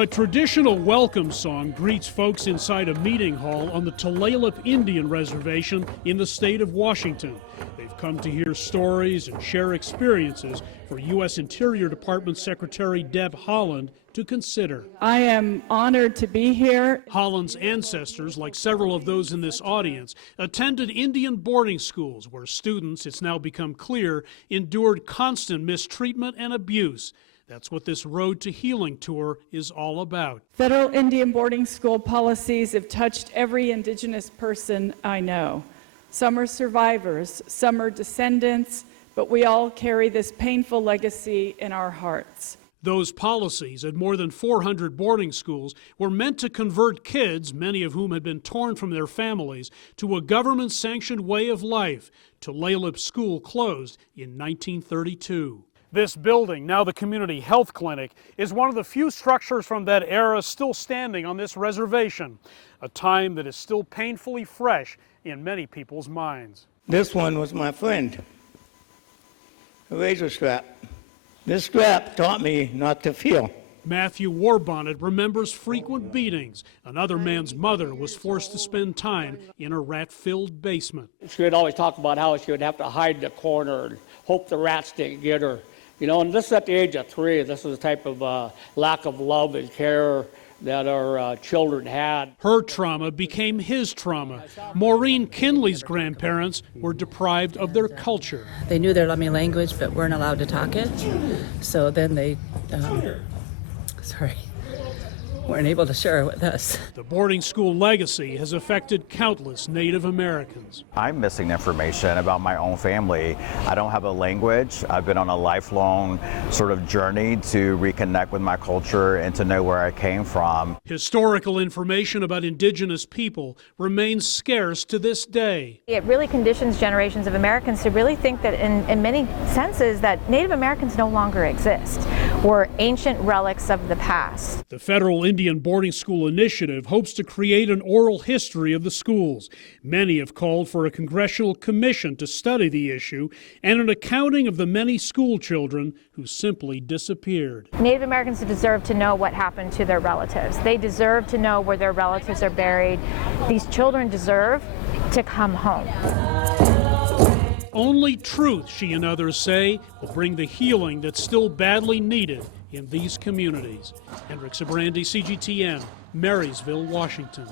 A traditional welcome song greets folks inside a meeting hall on the Tulalip Indian Reservation in the state of Washington. They've come to hear stories and share experiences for U.S. Interior Department Secretary Deb Haaland to consider. I am honored to be here. Haaland's ancestors, like several of those in this audience, attended Indian boarding schools where students, it's now become clear, endured constant mistreatment and abuse. That's what this Road to Healing tour is all about. Federal Indian boarding school policies have touched every Indigenous person I know. Some are survivors, some are descendants, but we all carry this painful legacy in our hearts. Those policies at more than 400 boarding schools were meant to convert kids, many of whom had been torn from their families, to a government-sanctioned way of life. Tulalip School closed in 1932. This building, now the Community Health Clinic, is one of the few structures from that era still standing on this reservation, a time that is still painfully fresh in many people's minds. This one was my friend, a razor strap. This strap taught me not to feel. Matthew Warbonnet remembers frequent beatings. Another man's mother was forced to spend time in a rat-filled basement. She would always talk about how she would have to hide in the corner and hope the rats didn't get her. You know, and this is at the age of 3. This is the type of lack of love and care that our children had. Her trauma became his trauma. Maureen Kinley's grandparents were deprived of their culture. They knew their Lummi language but weren't allowed to talk it. So then they, weren't able to share it with us. The boarding school legacy has affected countless Native Americans. I'm missing information about my own family. I don't have a language. I've been on a lifelong sort of journey to reconnect with my culture and to know where I came from. Historical information about Indigenous people remains scarce to this day. It really conditions generations of Americans to really think that in many senses that Native Americans no longer exist. We're ancient relics of the past. The Federal Indian Boarding School Initiative hopes to create an oral history of the schools. Many have called for a congressional commission to study the issue and an accounting of the many school children who simply disappeared. Native Americans deserve to know what happened to their relatives. They deserve to know where their relatives are buried. These children deserve to come home. Only truth, she and others say, will bring the healing that's still badly needed in these communities. Hendrik, Sybrandy, CGTN, Marysville, Washington.